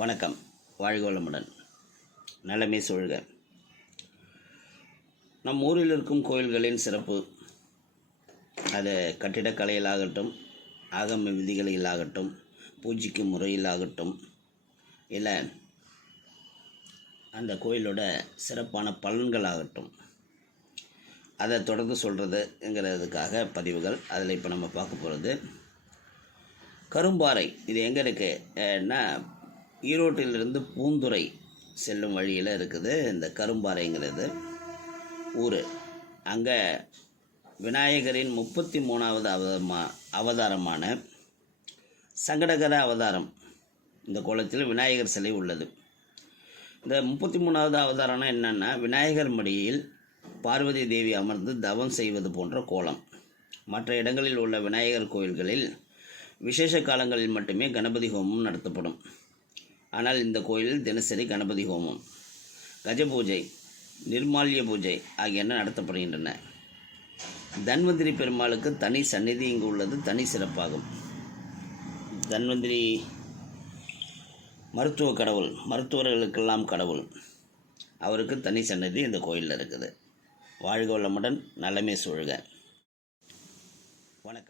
வணக்கம். வாழ்க வளமுடன். நலமே சூழ்க. நம் ஊரில் இருக்கும் கோயில்களின் சிறப்பு, அது கட்டிடக்கலையிலாகட்டும், ஆகம விதிகளிலாகட்டும், பூஜிக்கும் முறையிலாகட்டும், இல்லை அந்த கோயிலோட சிறப்பான பலன்களாகட்டும், அதை தொடர்ந்து சொல்கிறதுங்கிறதுக்காக பதிவுகள். அதில் இப்போ நம்ம பார்க்க போகிறது கரும்பாறை. இது எங்கே இருக்குன்னா, ஈரோட்டிலிருந்து பூந்துறை செல்லும் வழியில் இருக்குது இந்த கரும்பாறைங்கிறது ஊர். அங்கே விநாயகரின் 33வது அவதாரமான சங்கடகர அவதாரம் இந்த கோலத்தில் விநாயகர் சிலை உள்ளது. இந்த 33வது அவதாரம்னா என்னென்னா, விநாயகர் மடியில் பார்வதி தேவி அமர்ந்து தவம் செய்வது போன்ற கோலம். மற்ற இடங்களில் உள்ள விநாயகர் கோயில்களில் விசேஷ காலங்களில் மட்டுமே கணபதி ஹோமம் நடத்தப்படும். ஆனால் இந்த கோயிலில் தினசரி கணபதி ஹோமம், கஜ பூஜை, நிர்மால்ய பூஜை ஆகியன நடத்தப்படுகின்றன. தன்வந்திரி பெருமாளுக்கு தனி சந்நிதி இங்கு உள்ளது தனி சிறப்பாகும். தன்வந்திரி மருத்துவ கடவுள், மருத்துவர்களுக்கெல்லாம் கடவுள். அவருக்கு தனி சந்நிதி இந்த கோயிலில் இருக்குது. வாழ்க வளமுடன். நலமே சூழ்க. வணக்கம்.